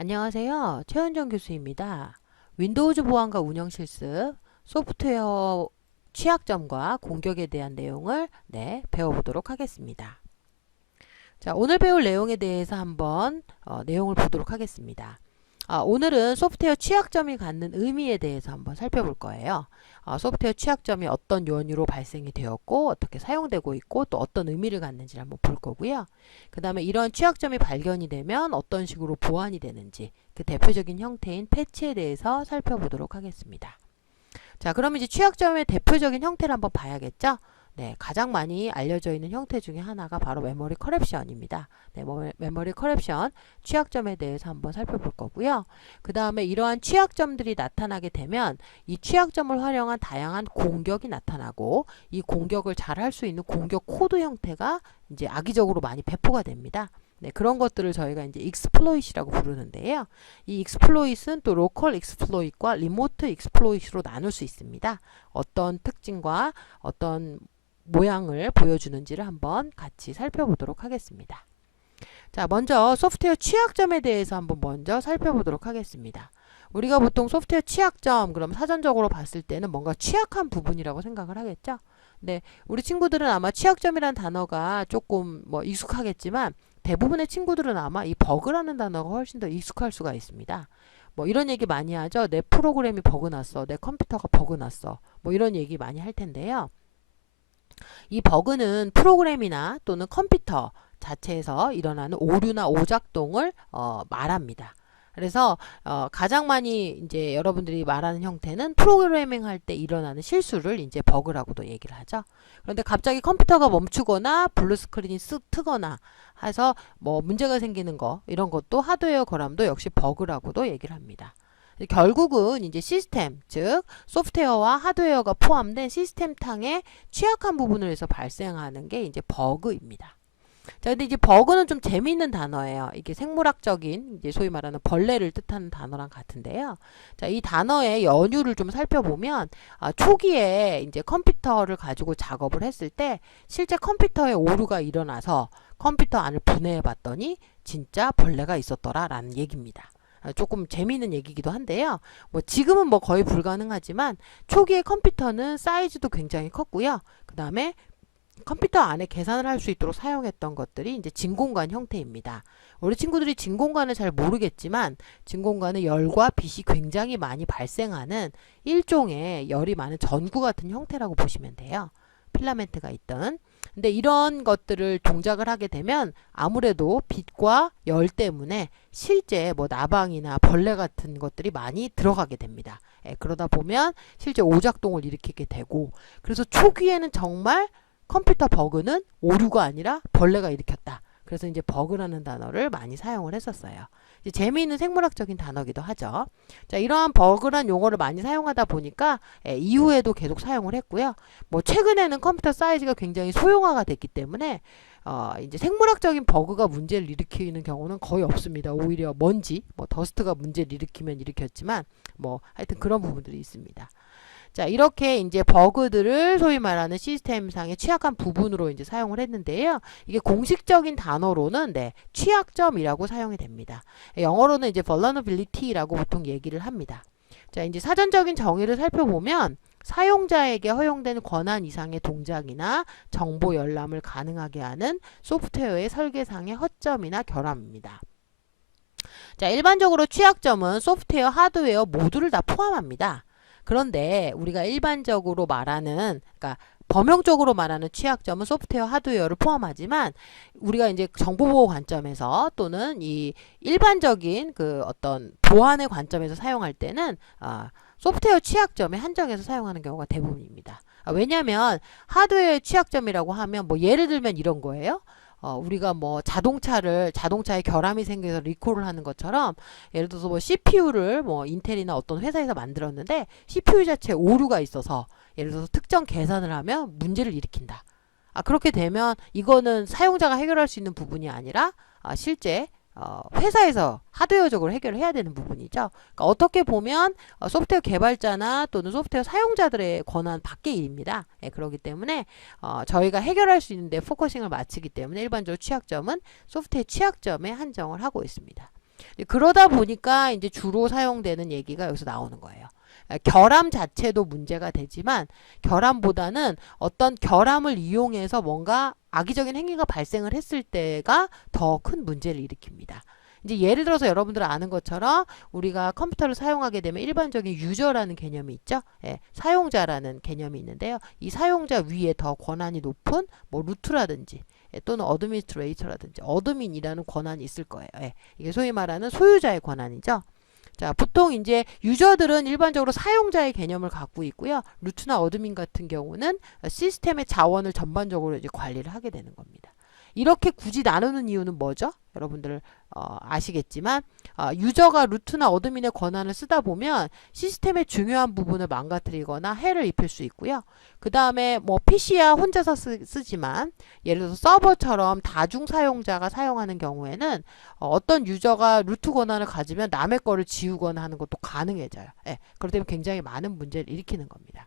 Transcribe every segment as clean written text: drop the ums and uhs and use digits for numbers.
안녕하세요. 최은정 교수입니다. 윈도우즈 보안과 운영 실습, 소프트웨어 취약점과 공격에 대한 내용을 배워보도록 하겠습니다. 자, 오늘 배울 내용에 대해서 한번 내용을 보도록 하겠습니다. 오늘은 소프트웨어 취약점이 갖는 의미에 대해서 한번 살펴볼 거예요. 소프트웨어 취약점이 어떤 요인으로 발생이 되었고 어떻게 사용되고 있고 또 어떤 의미를 갖는지를 한번 볼 거고요. 그 다음에 이런 취약점이 발견이 되면 어떤 식으로 보완이 되는지 그 대표적인 형태인 패치에 대해서 살펴보도록 하겠습니다. 자, 그럼 이제 취약점의 대표적인 형태를 한번 봐야겠죠? 네, 가장 많이 알려져 있는 형태 중에 하나가 바로 메모리 커럽션입니다. 네, 메모리 커럽션 취약점에 대해서 한번 살펴볼 거고요. 그 다음에 이러한 취약점들이 나타나게 되면 이 취약점을 활용한 다양한 공격이 나타나고 이 공격을 잘 할 수 있는 공격 코드 형태가 이제 악의적으로 많이 배포가 됩니다. 네, 그런 것들을 저희가 이제 익스플로잇이라고 부르는데요. 이 익스플로잇은 또 로컬 익스플로잇과 리모트 익스플로잇으로 나눌 수 있습니다. 어떤 특징과 어떤 모양을 보여주는지를 한번 같이 살펴보도록 하겠습니다. 자, 먼저 소프트웨어 취약점에 대해서 한번 먼저 살펴보도록 하겠습니다. 우리가 보통 소프트웨어 취약점, 그럼 사전적으로 봤을 때는 뭔가 취약한 부분이라고 생각을 하겠죠? 네, 우리 친구들은 아마 취약점이라는 단어가 조금 익숙하겠지만 대부분의 친구들은 아마 이 버그라는 단어가 훨씬 더 익숙할 수가 있습니다. 뭐 이런 얘기 많이 하죠. 내 프로그램이 버그 났어. 내 컴퓨터가 버그 났어. 뭐 이런 얘기 많이 할 텐데요. 이 버그는 프로그램이나 또는 컴퓨터 자체에서 일어나는 오류나 오작동을 말합니다. 그래서 가장 많이 이제 여러분들이 말하는 형태는 프로그래밍 할 때 일어나는 실수를 이제 버그라고도 얘기를 하죠. 그런데 갑자기 컴퓨터가 멈추거나 블루 스크린이 쓱 트거나 해서 뭐 문제가 생기는 거 이런 것도 하드웨어 결함도 역시 버그라고도 얘기를 합니다. 결국은 이제 시스템, 즉 소프트웨어와 하드웨어가 포함된 시스템탕의 취약한 부분을 해서 발생하는 게 이제 버그입니다. 자, 근데 이제 버그는 좀 재미있는 단어예요. 이게 생물학적인 이제 소위 말하는 벌레를 뜻하는 단어랑 같은데요. 자, 이 단어의 연유를 좀 살펴보면 초기에 이제 컴퓨터를 가지고 작업을 했을 때 실제 컴퓨터에 오류가 일어나서 컴퓨터 안을 분해해 봤더니 진짜 벌레가 있었더라라는 얘기입니다. 조금 재미있는 얘기기도 한데요. 뭐 지금은 뭐 거의 불가능하지만 초기의 컴퓨터는 사이즈도 굉장히 컸고요. 그 다음에 컴퓨터 안에 계산을 할 수 있도록 사용했던 것들이 이제 진공관 형태입니다. 우리 친구들이 진공관을 잘 모르겠지만 진공관은 열과 빛이 굉장히 많이 발생하는 일종의 열이 많은 전구 같은 형태라고 보시면 돼요. 필라멘트가 있던. 근데 이런 것들을 동작을 하게 되면 아무래도 빛과 열 때문에 실제 뭐 나방이나 벌레 같은 것들이 많이 들어가게 됩니다. 그러다 보면 실제 오작동을 일으키게 되고, 그래서 초기에는 정말 컴퓨터 버그는 오류가 아니라 벌레가 일으켰다. 그래서 이제 버그라는 단어를 많이 사용을 했었어요. 이제 재미있는 생물학적인 단어기도 하죠. 자, 이러한 버그란 용어를 많이 사용하다 보니까 이후에도 계속 사용을 했고요. 뭐 최근에는 컴퓨터 사이즈가 굉장히 소형화가 됐기 때문에 이제 생물학적인 버그가 문제를 일으키는 경우는 거의 없습니다. 오히려 먼지, 뭐 더스트가 문제를 일으키면 일으켰지만 뭐 하여튼 그런 부분들이 있습니다. 자, 이렇게 이제 버그들을 소위 말하는 시스템상의 취약한 부분으로 이제 사용을 했는데요. 이게 공식적인 단어로는 취약점이라고 사용이 됩니다. 영어로는 이제 vulnerability라고 보통 얘기를 합니다. 자, 이제 사전적인 정의를 살펴보면 사용자에게 허용된 권한 이상의 동작이나 정보 열람을 가능하게 하는 소프트웨어의 설계상의 허점이나 결함입니다. 자, 일반적으로 취약점은 소프트웨어, 하드웨어 모두를 다 포함합니다. 그런데 우리가 일반적으로 말하는, 그러니까 범용적으로 말하는 취약점은 소프트웨어, 하드웨어를 포함하지만 우리가 이제 정보보호 관점에서 또는 이 일반적인 그 어떤 보안의 관점에서 사용할 때는 소프트웨어 취약점에 한정해서 사용하는 경우가 대부분입니다. 왜냐하면 하드웨어의 취약점이라고 하면 뭐 예를 들면 이런 거예요. 우리가 뭐 자동차에 결함이 생겨서 리콜을 하는 것처럼 예를 들어서 뭐 CPU를 뭐 인텔이나 어떤 회사에서 만들었는데 CPU 자체에 오류가 있어서 예를 들어서 특정 계산을 하면 문제를 일으킨다. 그렇게 되면 이거는 사용자가 해결할 수 있는 부분이 아니라 실제 회사에서 하드웨어적으로 해결을 해야 되는 부분이죠. 그러니까 어떻게 보면 소프트웨어 개발자나 또는 소프트웨어 사용자들의 권한 밖의 일입니다. 그렇기 때문에 저희가 해결할 수 있는데 포커싱을 맞추기 때문에 일반적으로 취약점은 소프트웨어 취약점에 한정을 하고 있습니다. 그러다 보니까 이제 주로 사용되는 얘기가 여기서 나오는 거예요. 결함 자체도 문제가 되지만 결함보다는 어떤 결함을 이용해서 뭔가 악의적인 행위가 발생을 했을 때가 더 큰 문제를 일으킵니다. 이제 예를 들어서 여러분들 아는 것처럼 우리가 컴퓨터를 사용하게 되면 일반적인 유저라는 개념이 있죠. 예, 사용자라는 개념이 있는데요. 이 사용자 위에 더 권한이 높은 뭐 루트라든지 또는 어드미니스트레이터라든지 어드민이라는 권한이 있을 거예요. 예, 이게 소위 말하는 소유자의 권한이죠. 자, 보통 이제 유저들은 일반적으로 사용자의 개념을 갖고 있고요. 루트나 어드민 같은 경우는 시스템의 자원을 전반적으로 이제 관리를 하게 되는 겁니다. 이렇게 굳이 나누는 이유는 뭐죠? 여러분들 아시겠지만 유저가 루트나 어드민의 권한을 쓰다 보면 시스템의 중요한 부분을 망가뜨리거나 해를 입힐 수 있고요. 그 다음에 뭐 PC야 혼자서 쓰지만 예를 들어서 서버처럼 다중 사용자가 사용하는 경우에는 어떤 유저가 루트 권한을 가지면 남의 거를 지우거나 하는 것도 가능해져요. 예, 그렇기 때문에 굉장히 많은 문제를 일으키는 겁니다.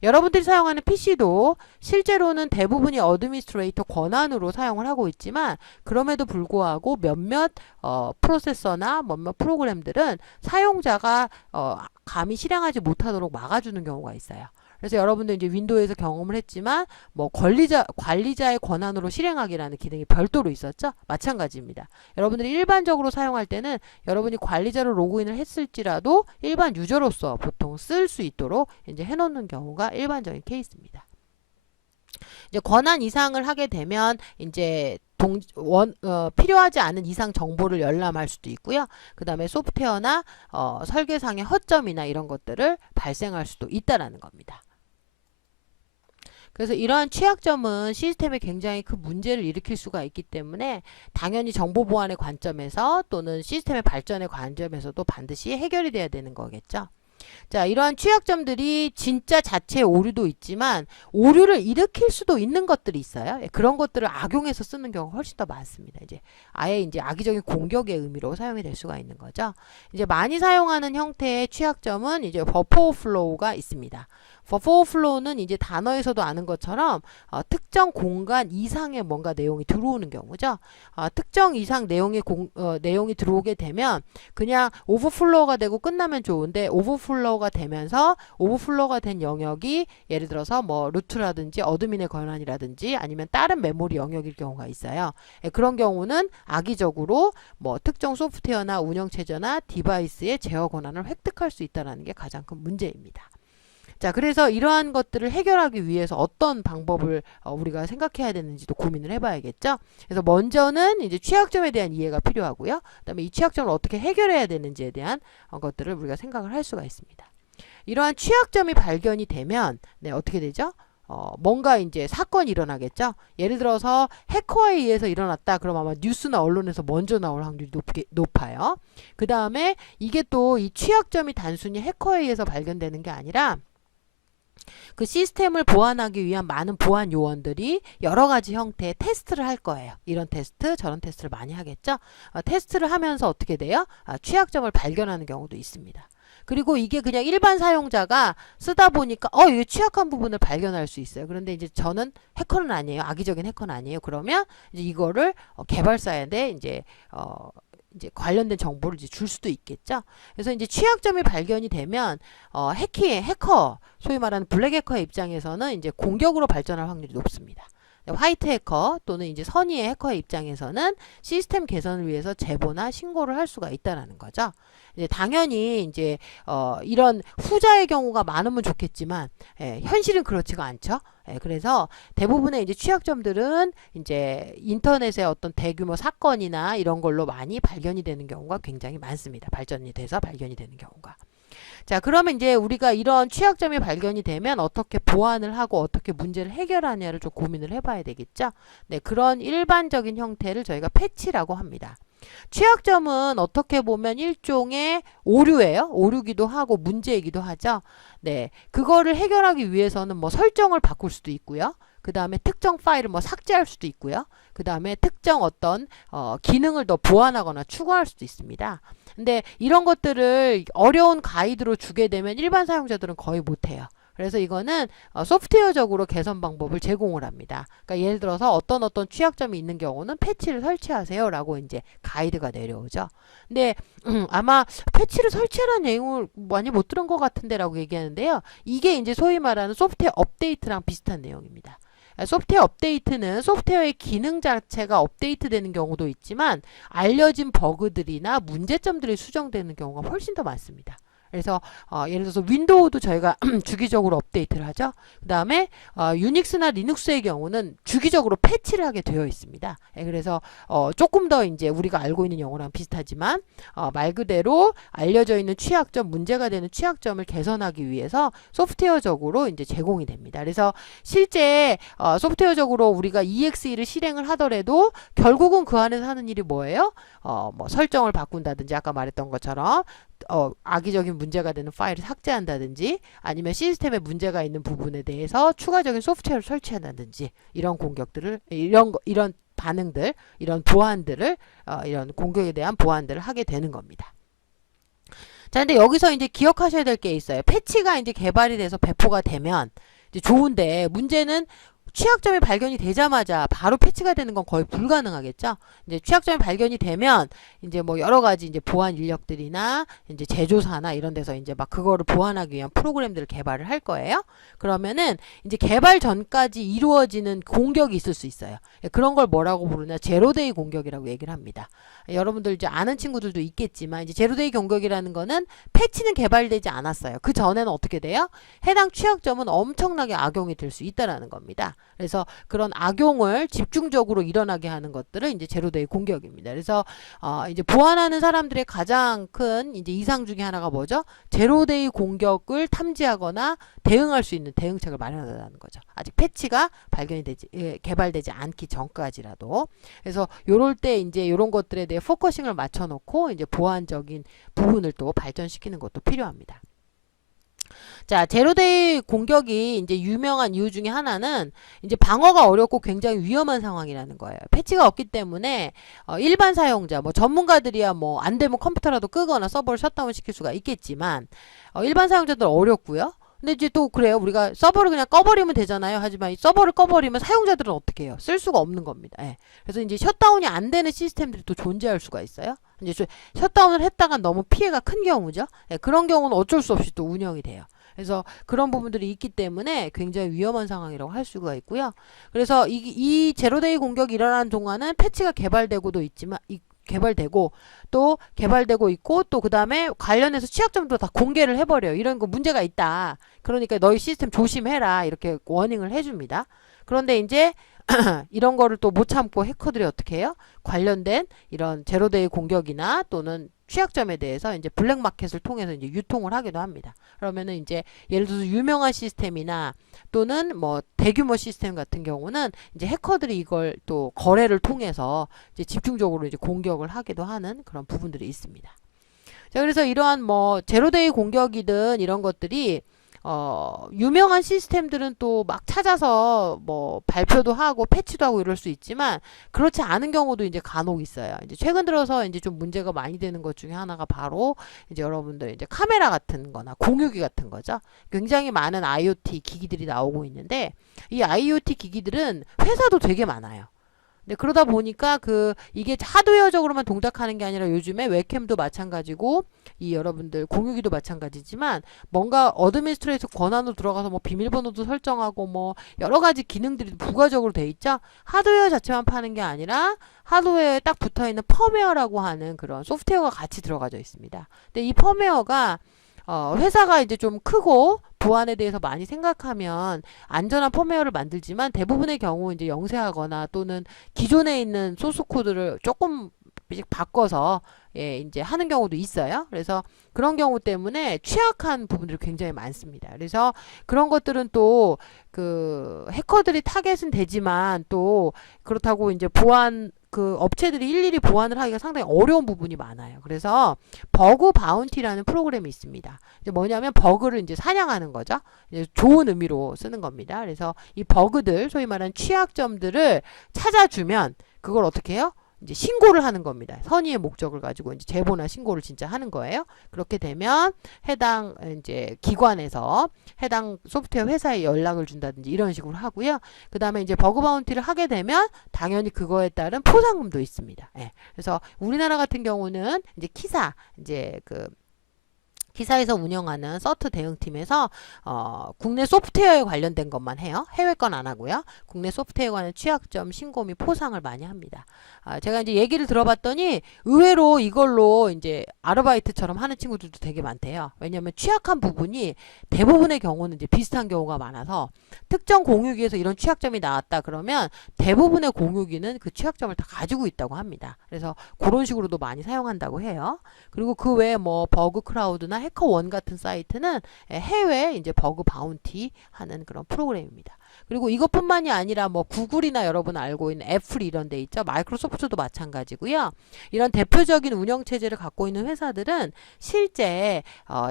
여러분들이 사용하는 PC도 실제로는 대부분이 어드미니스트레이터 권한으로 사용을 하고 있지만 그럼에도 불구하고 몇몇 프로세서나 몇몇 프로그램들은 사용자가 감히 실행하지 못하도록 막아주는 경우가 있어요. 그래서 여러분들 이제 윈도우에서 경험을 했지만 뭐 관리자의 권한으로 실행하기라는 기능이 별도로 있었죠. 마찬가지입니다. 여러분들이 일반적으로 사용할 때는 여러분이 관리자로 로그인을 했을지라도 일반 유저로서 보통 쓸 수 있도록 이제 해놓는 경우가 일반적인 케이스입니다. 이제 권한 이상을 하게 되면 이제 필요하지 않은 이상 정보를 열람할 수도 있고요. 그 다음에 소프트웨어나 설계상의 허점이나 이런 것들을 발생할 수도 있다라는 겁니다. 그래서 이러한 취약점은 시스템에 굉장히 큰 문제를 일으킬 수가 있기 때문에 당연히 정보 보안의 관점에서 또는 시스템의 발전의 관점에서도 반드시 해결이 돼야 되는 거겠죠. 자, 이러한 취약점들이 진짜 자체의 오류도 있지만 오류를 일으킬 수도 있는 것들이 있어요. 그런 것들을 악용해서 쓰는 경우가 훨씬 더 많습니다. 이제 아예 이제 악의적인 공격의 의미로 사용이 될 수가 있는 거죠. 이제 많이 사용하는 형태의 취약점은 이제 버퍼 오버플로우가 있습니다. 버퍼 오버플로우는 이제 단어에서도 아는 것처럼 특정 공간 이상의 뭔가 내용이 들어오는 경우죠. 특정 이상 내용이 들어오게 되면 그냥 오버플로우가 되고 끝나면 좋은데 오버플로우가 되면서 오버플로우가 된 영역이 예를 들어서 뭐 루트라든지 어드민의 권한이라든지 아니면 다른 메모리 영역일 경우가 있어요. 그런 경우는 악의적으로 뭐 특정 소프트웨어나 운영체제나 디바이스의 제어 권한을 획득할 수 있다는 게 가장 큰 문제입니다. 자, 그래서 이러한 것들을 해결하기 위해서 어떤 방법을 우리가 생각해야 되는지도 고민을 해봐야겠죠. 그래서 먼저는 이제 취약점에 대한 이해가 필요하고요. 그다음에 이 취약점을 어떻게 해결해야 되는지에 대한 것들을 우리가 생각을 할 수가 있습니다. 이러한 취약점이 발견이 되면 어떻게 되죠? 뭔가 이제 사건이 일어나겠죠. 예를 들어서 해커에 의해서 일어났다. 그럼 아마 뉴스나 언론에서 먼저 나올 확률이 높아요. 그 다음에 이게 또 이 취약점이 단순히 해커에 의해서 발견되는 게 아니라 그 시스템을 보완하기 위한 많은 보안 요원들이 여러 가지 형태의 테스트를 할 거예요. 이런 테스트, 저런 테스트를 많이 하겠죠. 테스트를 하면서 어떻게 돼요? 취약점을 발견하는 경우도 있습니다. 그리고 이게 그냥 일반 사용자가 쓰다 보니까 이게 취약한 부분을 발견할 수 있어요. 그런데 이제 저는 해커는 아니에요. 악의적인 해커는 아니에요. 그러면 이제 이거를 개발사에 이제 관련된 정보를 이제 줄 수도 있겠죠. 그래서 이제 취약점이 발견이 되면 해커, 소위 말하는 블랙 해커의 입장에서는 이제 공격으로 발전할 확률이 높습니다. 화이트 해커 또는 이제 선의의 해커의 입장에서는 시스템 개선을 위해서 제보나 신고를 할 수가 있다라는 거죠. 이제 당연히 이제 이런 후자의 경우가 많으면 좋겠지만 현실은 그렇지가 않죠. 그래서 대부분의 이제 취약점들은 이제 인터넷의 어떤 대규모 사건이나 이런 걸로 많이 발견이 되는 경우가 굉장히 많습니다. 발전이 돼서 발견이 되는 경우가. 자, 그러면 이제 우리가 이런 취약점이 발견이 되면 어떻게 보완을 하고 어떻게 문제를 해결하냐를 좀 고민을 해봐야 되겠죠. 네, 그런 일반적인 형태를 저희가 패치라고 합니다. 취약점은 어떻게 보면 일종의 오류예요. 오류기도 하고 문제이기도 하죠. 네, 그거를 해결하기 위해서는 뭐 설정을 바꿀 수도 있고요. 그 다음에 특정 파일을 뭐 삭제할 수도 있고요. 그 다음에 특정 어떤 기능을 더 보완하거나 추가할 수도 있습니다. 근데 이런 것들을 어려운 가이드로 주게 되면 일반 사용자들은 거의 못해요. 그래서 이거는 소프트웨어적으로 개선 방법을 제공을 합니다. 그러니까 예를 들어서 어떤 취약점이 있는 경우는 패치를 설치하세요 라고 이제 가이드가 내려오죠. 근데 아마 패치를 설치하라는 내용을 많이 못 들은 것 같은데 라고 얘기하는데요. 이게 이제 소위 말하는 소프트웨어 업데이트랑 비슷한 내용입니다. 소프트웨어 업데이트는 소프트웨어의 기능 자체가 업데이트되는 경우도 있지만 알려진 버그들이나 문제점들이 수정되는 경우가 훨씬 더 많습니다. 그래서 예를 들어서 윈도우도 저희가 주기적으로 업데이트를 하죠. 그 다음에 유닉스나 리눅스의 경우는 주기적으로 패치를 하게 되어 있습니다. 그래서 조금 더 이제 우리가 알고 있는 용어랑 비슷하지만 말 그대로 알려져 있는 취약점, 문제가 되는 취약점을 개선하기 위해서 소프트웨어적으로 이제 제공이 됩니다. 그래서 실제 소프트웨어적으로 우리가 EXE를 실행을 하더라도 결국은 그 안에서 하는 일이 뭐예요? 뭐 설정을 바꾼다든지 아까 말했던 것처럼 악의적인 문제가 되는 파일을 삭제한다든지 아니면 시스템에 문제가 있는 부분에 대해서 추가적인 소프트웨어를 설치한다든지 이런 공격들을 이런 반응들, 이런 보안들을 이런 공격에 대한 보안들을 하게 되는 겁니다. 자, 근데 여기서 이제 기억하셔야 될 게 있어요. 패치가 이제 개발이 돼서 배포가 되면 이제 좋은데 문제는 취약점이 발견이 되자마자 바로 패치가 되는 건 거의 불가능하겠죠. 이제 취약점이 발견이 되면 이제 뭐 여러 가지 이제 보안 인력들이나 이제 제조사나 이런 데서 이제 막 그거를 보완하기 위한 프로그램들을 개발을 할 거예요. 그러면은 이제 개발 전까지 이루어지는 공격이 있을 수 있어요. 그런 걸 뭐라고 부르냐? 제로데이 공격이라고 얘기를 합니다. 여러분들 이제 아는 친구들도 있겠지만 이제 제로데이 공격이라는 거는 패치는 개발되지 않았어요. 그 전에는 어떻게 돼요? 해당 취약점은 엄청나게 악용이 될 수 있다라는 겁니다. 그래서 그런 악용을 집중적으로 일어나게 하는 것들을 이제 제로데이 공격입니다. 그래서 이제 보완하는 사람들의 가장 큰 이제 이상 중에 하나가 뭐죠? 제로데이 공격을 탐지하거나 대응할 수 있는 대응책을 마련하는 거죠. 아직 패치가 개발되지 않기 전까지라도. 그래서 요럴 때 이제 요런 것들에 대해 포커싱을 맞춰놓고 이제 보완적인 부분을 또 발전시키는 것도 필요합니다. 자, 제로데이 공격이 이제 유명한 이유 중에 하나는 이제 방어가 어렵고 굉장히 위험한 상황이라는 거예요. 패치가 없기 때문에 일반 사용자, 뭐 전문가들이야 뭐 안 되면 컴퓨터라도 끄거나 서버를 셧다운 시킬 수가 있겠지만 일반 사용자들 어렵고요. 근데 이제 또 그래요. 우리가 서버를 그냥 꺼버리면 되잖아요. 하지만 이 서버를 꺼버리면 사용자들은 어떻게 해요? 쓸 수가 없는 겁니다. 예. 그래서 이제 셧다운이 안 되는 시스템들이 또 존재할 수가 있어요. 이제 셧다운을 했다가 너무 피해가 큰 경우죠. 예. 그런 경우는 어쩔 수 없이 또 운영이 돼요. 그래서 그런 부분들이 있기 때문에 굉장히 위험한 상황이라고 할 수가 있고요. 그래서 이 제로데이 공격이 일어나는 동안은 패치가 개발되고도 있지만 개발되고 또 개발되고 있고 또 그 다음에 관련해서 취약점도 다 공개를 해버려요. 이런 거 문제가 있다. 그러니까 너희 시스템 조심해라. 이렇게 워닝을 해줍니다. 그런데 이제 이런 거를 또 못 참고 해커들이 어떻게 해요? 관련된 이런 제로데이 공격이나 또는 취약점에 대해서 이제 블랙마켓을 통해서 이제 유통을 하기도 합니다. 그러면은 이제 예를 들어서 유명한 시스템이나 또는 뭐 대규모 시스템 같은 경우는 이제 해커들이 이걸 또 거래를 통해서 이제 집중적으로 이제 공격을 하기도 하는 그런 부분들이 있습니다. 자, 그래서 이러한 뭐 제로데이 공격이든 이런 것들이 유명한 시스템들은 또 막 찾아서 뭐 발표도 하고 패치도 하고 이럴 수 있지만 그렇지 않은 경우도 이제 간혹 있어요. 이제 최근 들어서 이제 좀 문제가 많이 되는 것 중에 하나가 바로 이제 여러분들 이제 카메라 같은 거나 공유기 같은 거죠. 굉장히 많은 IoT 기기들이 나오고 있는데 이 IoT 기기들은 회사도 되게 많아요. 네, 그러다 보니까 이게 하드웨어적으로만 동작하는 게 아니라 요즘에 웹캠도 마찬가지고 이 여러분들 공유기도 마찬가지지만 뭔가 어드미니스트레이터 권한으로 들어가서 뭐 비밀번호도 설정하고 뭐 여러 가지 기능들이 부가적으로 돼 있죠. 하드웨어 자체만 파는 게 아니라 하드웨어에 딱 붙어 있는 펌웨어라고 하는 그런 소프트웨어가 같이 들어가져 있습니다. 근데 이 펌웨어가 회사가 이제 좀 크고 보안에 대해서 많이 생각하면 안전한 펌웨어를 만들지만 대부분의 경우 이제 영세하거나 또는 기존에 있는 소스 코드를 조금 바꿔서 이제 하는 경우도 있어요. 그래서 그런 경우 때문에 취약한 부분들이 굉장히 많습니다. 그래서 그런 것들은 또 해커들이 타겟은 되지만 또 그렇다고 이제 보안 업체들이 일일이 보완을 하기가 상당히 어려운 부분이 많아요. 그래서 버그 바운티라는 프로그램이 있습니다. 이제 뭐냐면 버그를 이제 사냥하는 거죠. 이제 좋은 의미로 쓰는 겁니다. 그래서 이 버그들, 소위 말하는 취약점들을 찾아주면 그걸 어떻게 해요? 이제 신고를 하는 겁니다. 선의의 목적을 가지고 이제 제보나 신고를 진짜 하는 거예요. 그렇게 되면 해당 이제 기관에서 해당 소프트웨어 회사에 연락을 준다든지 이런 식으로 하고요. 그 다음에 이제 버그 바운티를 하게 되면 당연히 그거에 따른 포상금도 있습니다. 예. 그래서 우리나라 같은 경우는 이제 키사 이제 그 기사에서 운영하는 서트 대응팀에서 국내 소프트웨어에 관련된 것만 해요. 해외 건 안 하고요. 국내 소프트웨어에 관한 취약점 신고 및 포상을 많이 합니다. 제가 이제 얘기를 들어봤더니 의외로 이걸로 이제 아르바이트처럼 하는 친구들도 되게 많대요. 왜냐하면 취약한 부분이 대부분의 경우는 이제 비슷한 경우가 많아서 특정 공유기에서 이런 취약점이 나왔다 그러면 대부분의 공유기는 그 취약점을 다 가지고 있다고 합니다. 그래서 그런 식으로도 많이 사용한다고 해요. 그리고 그 외에 뭐 버그 크라우드나 해커원 같은 사이트는 해외 이제 버그 바운티 하는 그런 프로그램입니다. 그리고 이것뿐만이 아니라 뭐 구글이나 여러분 알고 있는 애플 이런 데 있죠. 마이크로소프트도 마찬가지고요. 이런 대표적인 운영체제를 갖고 있는 회사들은 실제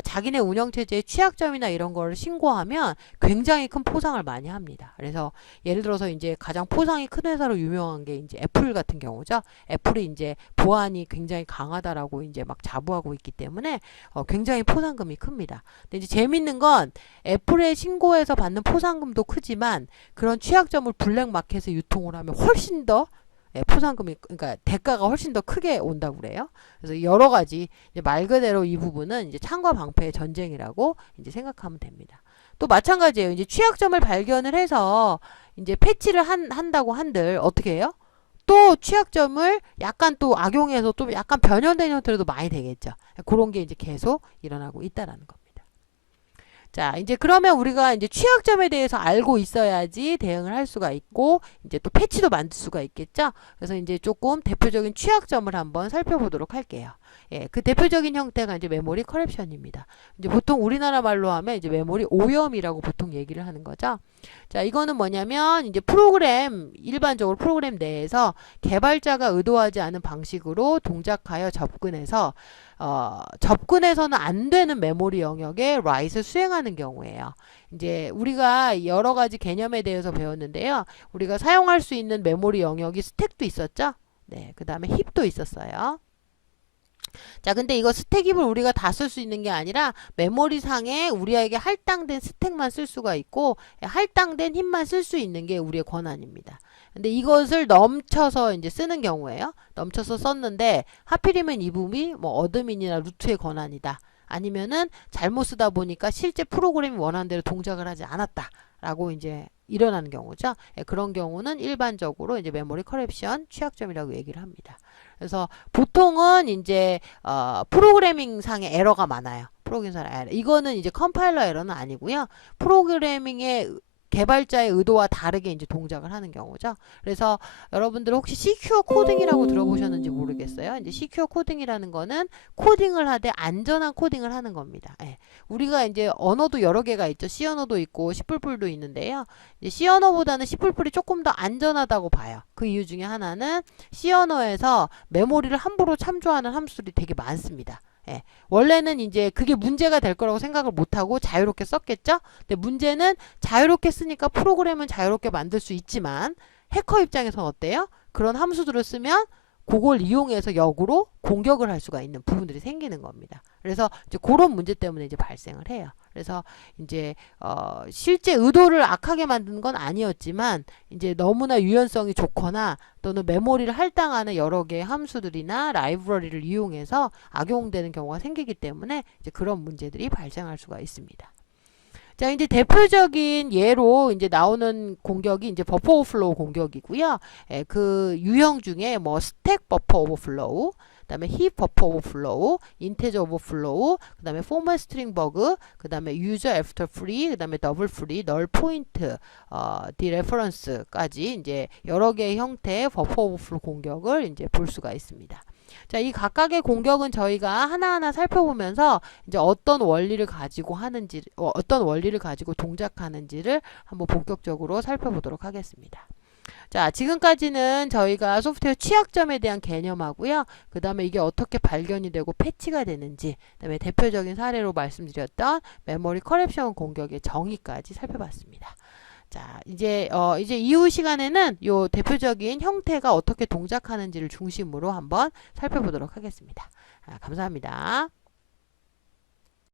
자기네 운영체제의 취약점이나 이런 거를 신고하면 굉장히 큰 포상을 많이 합니다. 그래서 예를 들어서 이제 가장 포상이 큰 회사로 유명한 게 이제 애플 같은 경우죠. 애플이 이제 보안이 굉장히 강하다라고 이제 막 자부하고 있기 때문에 굉장히 포상금이 큽니다. 근데 이제 재밌는 건 애플에 신고해서 받는 포상금도 크지만 그런 취약점을 블랙마켓에 유통을 하면 훨씬 더 포상금이 그러니까 대가가 훨씬 더 크게 온다고 그래요. 그래서 여러 가지 이제 말 그대로 이 부분은 이제 창과 방패의 전쟁이라고 이제 생각하면 됩니다. 또 마찬가지예요. 이제 취약점을 발견을 해서 이제 패치를 한다고 한들 어떻게 해요? 또 취약점을 약간 또 악용해서 또 약간 변형된 형태로도 많이 되겠죠. 그런 게 이제 계속 일어나고 있다라는 겁니다. 자, 이제 그러면 우리가 이제 취약점에 대해서 알고 있어야지 대응을 할 수가 있고, 이제 또 패치도 만들 수가 있겠죠? 그래서 이제 조금 대표적인 취약점을 한번 살펴보도록 할게요. 예, 그 대표적인 형태가 이제 메모리 커럽션입니다. 이제 보통 우리나라 말로 하면 이제 메모리 오염이라고 보통 얘기를 하는 거죠. 자, 이거는 뭐냐면 이제 일반적으로 프로그램 내에서 개발자가 의도하지 않은 방식으로 동작하여 접근해서는 안 되는 메모리 영역에 라이트를 수행하는 경우예요. 이제 우리가 여러 가지 개념에 대해서 배웠는데요. 우리가 사용할 수 있는 메모리 영역이 스택도 있었죠? 네, 그 다음에 힙도 있었어요. 자, 근데 이거 스택 힙을 우리가 다 쓸 수 있는 게 아니라 메모리 상에 우리에게 할당된 스택만 쓸 수가 있고 할당된 힙만 쓸 수 있는 게 우리의 권한입니다. 근데 이것을 넘쳐서 이제 쓰는 경우에요. 넘쳐서 썼는데 하필이면 이 부분이 뭐 어드민이나 루트의 권한이다. 아니면은 잘못 쓰다 보니까 실제 프로그램이 원하는 대로 동작을 하지 않았다. 라고 이제 일어나는 경우죠. 그런 경우는 일반적으로 이제 메모리 커럽션 취약점이라고 얘기를 합니다. 그래서 보통은 이제 프로그래밍 상의 에러가 많아요. 프로그래밍 상의 에러. 이거는 이제 컴파일러 에러는 아니고요. 프로그래밍의 개발자의 의도와 다르게 이제 동작을 하는 경우죠. 그래서 여러분들 혹시 시큐어 코딩이라고 들어보셨는지 모르겠어요. 이제 시큐어 코딩이라는 거는 코딩을 하되 안전한 코딩을 하는 겁니다. 예. 우리가 이제 언어도 여러 개가 있죠. C 언어도 있고 C++도 있는데요. 이제 C 언어보다는 C++이 조금 더 안전하다고 봐요. 그 이유 중에 하나는 C 언어에서 메모리를 함부로 참조하는 함수들이 되게 많습니다. 예. 원래는 이제 그게 문제가 될 거라고 생각을 못하고 자유롭게 썼겠죠? 근데 문제는 자유롭게 쓰니까 프로그램은 자유롭게 만들 수 있지만 해커 입장에서는 어때요? 그런 함수들을 쓰면 그걸 이용해서 역으로 공격을 할 수가 있는 부분들이 생기는 겁니다. 그래서 이제 그런 문제 때문에 이제 발생을 해요. 그래서 이제 실제 의도를 악하게 만드는 건 아니었지만 이제 너무나 유연성이 좋거나 또는 메모리를 할당하는 여러 개의 함수들이나 라이브러리를 이용해서 악용되는 경우가 생기기 때문에 이제 그런 문제들이 발생할 수가 있습니다. 자, 이제 대표적인 예로 이제 나오는 공격이 이제 버퍼 오버플로우 공격이고요. 그 유형 중에 뭐 스택 버퍼 오버플로우, 그다음에 힙 버퍼 오버플로우, 인테저 오버플로우, 그다음에 포맷 스트링 버그, 그다음에 유저 애프터 프리, 그다음에 더블 프리, 널 포인트, 디레퍼런스까지 이제 여러 개의 형태의 버퍼 오버플로우 공격을 이제 볼 수가 있습니다. 자, 이 각각의 공격은 저희가 하나하나 살펴보면서 이제 어떤 원리를 가지고 하는지, 어떤 원리를 가지고 동작하는지를 한번 본격적으로 살펴보도록 하겠습니다. 자, 지금까지는 저희가 소프트웨어 취약점에 대한 개념하고요. 그 다음에 이게 어떻게 발견이 되고 패치가 되는지, 그 다음에 대표적인 사례로 말씀드렸던 메모리 커럽션 공격의 정의까지 살펴봤습니다. 자, 이제 이후 시간에는 요 대표적인 형태가 어떻게 동작하는지를 중심으로 한번 살펴보도록 하겠습니다. 감사합니다.